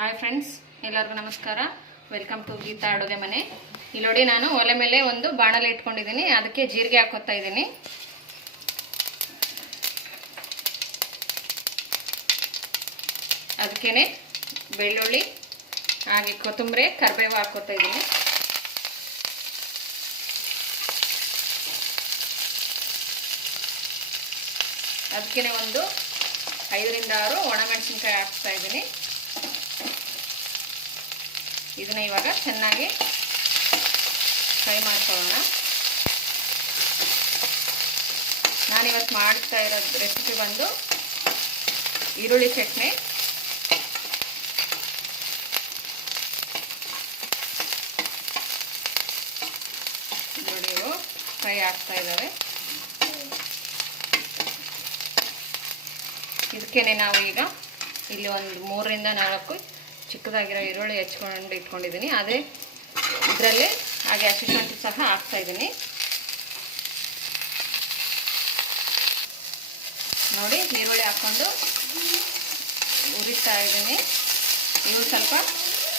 Hi friends ಎಲ್ಲರಿಗೂ ನಮಸ್ಕಾರ. Welcome to Geetha ಅಡುಗೆ ಮನೆ. ಇಲ್ಲಿ ನೋಡಿ ನಾನು ಒಲೆ ಮೇಲೆ ಒಂದು ಬಾಣಲೆ ಇಟ್ಕೊಂಡಿದ್ದೀನಿ. ಅದಕ್ಕೆ ಜೀರಿಗೆ ಹಾಕೋತಾ ಇದ್ದೀನಿ. ಅದಕ್ಕೇನೆ ಬೆಳ್ಳುಳ್ಳಿ, ಹಾಗೆ ಕೊತ್ತಂಬರಿ, ಕರಿಬೇವು ಹಾಕೋತಾ ಇದ್ದೀನಿ. ಅದಕ್ಕೇನೆ ಒಂದು ಐದರಿಂದ ಆರು ಒಣಮೆಣಸಿನ್ಕಾಯಿ ಹಾಕ್ತಾ ಇದ್ದೀನಿ. ಇದನ್ನ ಇವಾಗ ಚೆನ್ನಾಗಿ ಫ್ರೈ ಮಾಡ್ಕೊಳ್ಳೋಣ. ನಾನಿವತ್ತು ಮಾಡ್ತಾ ಇರೋ ರೆಸಿಪಿ ಬಂದು ಈರುಳ್ಳಿ ಚಟ್ನಿ. ನೋಡಿ ಫ್ರೈ ಆಗ್ತಾ ಇದ್ದಾವೆ ಇದಕ್ಕೇನೆ ನಾವು ಈಗ ಇಲ್ಲಿ ಒಂದು ಮೂರರಿಂದ ನಾಲ್ಕು ಚಿಕ್ಕದಾಗಿರೋ ಈರುಳ್ಳಿ ಹೆಚ್ಕೊಂಡು ಇಟ್ಕೊಂಡಿದ್ದೀನಿ. ಅದೇ ಇದರಲ್ಲಿ ಹಾಗೆ ಹಸಿ ಶುಂಠಿ ಸಹ ಹಾಕ್ತಾ ಇದ್ದೀನಿ. ನೋಡಿ, ಈರುಳ್ಳಿ ಹಾಕ್ಕೊಂಡು ಉರಿತಾ ಇದ್ದೀನಿ. ಇವು ಸ್ವಲ್ಪ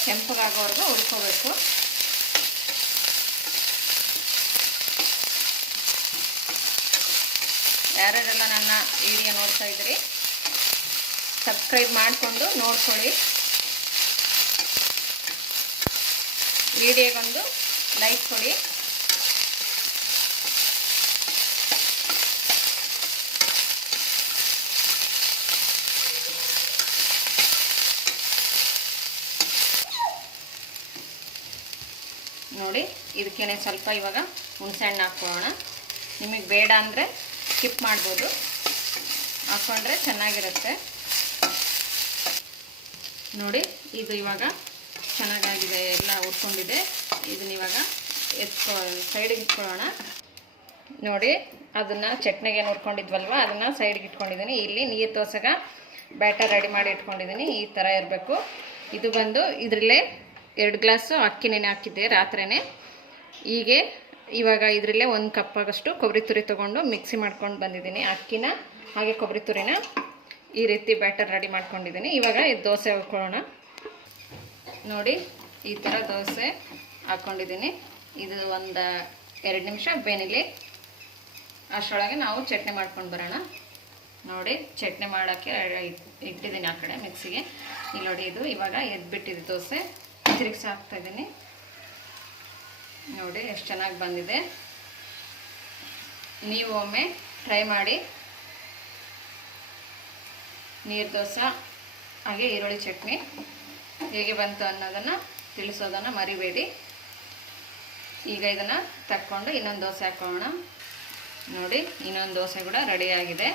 ಕೆಂಪಗಾಗೋವರೆಗೂ ಹುರ್ಕೋಬೇಕು. ಯಾರ್ಯಾರೆಲ್ಲ ನನ್ನ ವಿಡಿಯೋ ನೋಡ್ತಾ ಇದ್ರಿ ಸಬ್ಸ್ಕ್ರೈಬ್ ಮಾಡಿಕೊಂಡು ನೋಡ್ಕೊಳ್ಳಿ. ವಿಡಿಯೋಗೊಂದು ಲೈಕ್ ಕೊಡಿ ನೋಡಿ, ಇದಕ್ಕೇನೆ ಸ್ವಲ್ಪ ಇವಾಗ ಹುಣಸೆಹಣ್ಣು ಹಾಕ್ಕೊಳ್ಳೋಣ. ನಿಮಗೆ ಬೇಡ ಅಂದರೆ ಸ್ಕಿಪ್ ಮಾಡ್ಬೋದು. ಹಾಕ್ಕೊಂಡ್ರೆ ಚೆನ್ನಾಗಿರುತ್ತೆ. ನೋಡಿ, ಇದು ಇವಾಗ ಚೆನ್ನಾಗಾಗಿದೆ, ಎಲ್ಲ ಉಟ್ಕೊಂಡಿದೆ ಇದನ್ನ ಇವಾಗ ಎತ್ಕೊ ಸೈಡಿಗೆ ಇಟ್ಕೊಳ್ಳೋಣ. ನೋಡಿ, ಅದನ್ನು ಚಟ್ನಿಗೆ ನೋಡ್ಕೊಂಡಿದ್ವಲ್ವ ಅದನ್ನು ಸೈಡ್ಗೆ ಇಟ್ಕೊಂಡಿದ್ದೀನಿ ಇಲ್ಲಿ ನೀರು ದೋಸೆಗ ಬ್ಯಾಟರ್ ರೆಡಿ ಮಾಡಿ ಇಟ್ಕೊಂಡಿದ್ದೀನಿ ಈ ಥರ ಇರಬೇಕು. ಇದು ಬಂದು ಇದರಲ್ಲೇ ಎರಡು ಗ್ಲಾಸು ಅಕ್ಕಿ ನೆನೆ ಹಾಕಿದ್ದೆ ರಾತ್ರಿನೇ. ಹೀಗೆ ಇವಾಗ ಇದರಲ್ಲೇ ಒಂದು ಕಪ್ಪಾಗಷ್ಟು ಕೊಬ್ಬರಿ ತುರಿ ತೊಗೊಂಡು ಮಿಕ್ಸಿ ಮಾಡ್ಕೊಂಡು ಬಂದಿದ್ದೀನಿ ಅಕ್ಕಿನ ಹಾಗೆ ಕೊಬ್ಬರಿ ತುರಿನ ಈ ರೀತಿ ಬ್ಯಾಟರ್ ರೆಡಿ ಮಾಡ್ಕೊಂಡಿದ್ದೀನಿ ಇವಾಗ ಇದು ದೋಸೆ ಹಾಕ್ಕೊಳ್ಳೋಣ ನೋಡಿ, ಈ ಥರ ದೋಸೆ ಹಾಕ್ಕೊಂಡಿದ್ದೀನಿ ಇದು ಒಂದು ಎರಡು ನಿಮಿಷ ಬೇನಿಲಿ. ಅಷ್ಟರೊಳಗೆ ನಾವು ಚಟ್ನಿ ಮಾಡ್ಕೊಂಡು ಬರೋಣ. ನೋಡಿ, ಚಟ್ನಿ ಮಾಡೋಕ್ಕೆ ಇಟ್ಟಿದ್ದೀನಿ ಆ ಕಡೆ ಮಿಕ್ಸಿಗೆ. ಇಲ್ಲಿ ನೋಡಿ, ಇದು ಇವಾಗ ಎದ್ಬಿಟ್ಟಿದೆ ದೋಸೆ. ತಿರುಗಿಸಿ ಹಾಕ್ತಾಯಿದ್ದೀನಿ ನೋಡಿ, ಎಷ್ಟು ಚೆನ್ನಾಗಿ ಬಂದಿದೆ. ನೀವು ಒಮ್ಮೆ ಟ್ರೈ ಮಾಡಿ. ನೀರು ದೋಸೆ, ಹಾಗೆ ಈರುಳ್ಳಿ ಚಟ್ನಿ. ಹೇಗೆ ಬಂತು ಅನ್ನೋದನ್ನು ತಿಳಿಸೋದನ್ನು ಮರಿಬೇಡಿ. ಈಗ ಇದನ್ನು ತಕ್ಕೊಂಡು ಇನ್ನೊಂದು ದೋಸೆ ಹಾಕೋಣ. ನೋಡಿ, ಇನ್ನೊಂದು ದೋಸೆ ಕೂಡ ರೆಡಿಯಾಗಿದೆ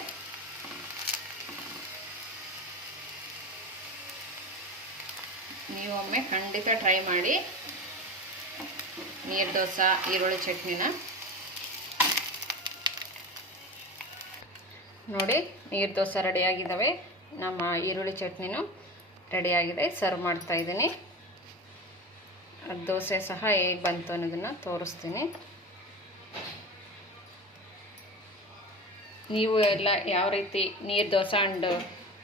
ನೀವು ಒಮ್ಮೆ ಖಂಡಿತ ಟ್ರೈ ಮಾಡಿ. ನೀರು ದೋಸೆ, ಈರುಳ್ಳಿ ಚಟ್ನಿನ. ನೋಡಿ, ನೀರು ದೋಸೆ ರೆಡಿಯಾಗಿದ್ದಾವೆ ನಮ್ಮ ಈರುಳ್ಳಿ ಚಟ್ನಿನೂ. ರೆಡಿಯಾಗಿದೆ. ಸರ್ವ್ ಮಾಡ್ತಾ ಇದ್ದೀನಿ. ಅದು ದೋಸೆ ಸಹ ಹೇಗೆ ಬಂತು ಅನ್ನೋದನ್ನು ತೋರಿಸ್ತೀನಿ. ನೀವು ಎಲ್ಲ ಯಾವ ರೀತಿ ನೀರು, ದೋಸೆ ಆ್ಯಂಡ್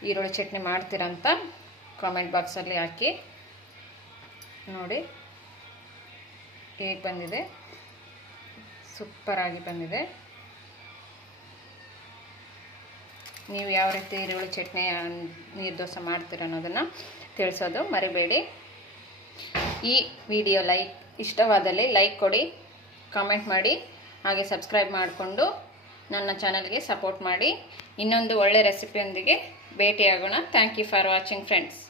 ಈರುಳ್ಳಿ ಚಟ್ನಿ ಮಾಡ್ತೀರಂತ ಕಾಮೆಂಟ್ ಬಾಕ್ಸಲ್ಲಿ ಹಾಕಿ. ನೋಡಿ, ಹೇಗೆ ಬಂದಿದೆ. ಸೂಪರಾಗಿ ಬಂದಿದೆ. ನೀವು ಯಾವ ರೀತಿ ಈರುಳ್ಳಿ ಚಟ್ನಿ ನೀರು ದೋಸೆ ಮಾಡ್ತೀರ ಅನ್ನೋದನ್ನು ತಿಳಿಸೋದು ಮರಿಬೇಡಿ. ಈ ವಿಡಿಯೋ ಲೈಕ್ ಇಷ್ಟವಾದಲ್ಲಿ ಲೈಕ್ ಕೊಡಿ ಕಾಮೆಂಟ್ ಮಾಡಿ, ಹಾಗೆ ಸಬ್ಸ್ಕ್ರೈಬ್ ಮಾಡಿಕೊಂಡು ನನ್ನ ಚಾನಲ್ಗೆ ಸಪೋರ್ಟ್ ಮಾಡಿ. ಇನ್ನೊಂದು ಒಳ್ಳೆ ರೆಸಿಪಿಯೊಂದಿಗೆ ಭೇಟಿಯಾಗೋಣ. Thank you for watching friends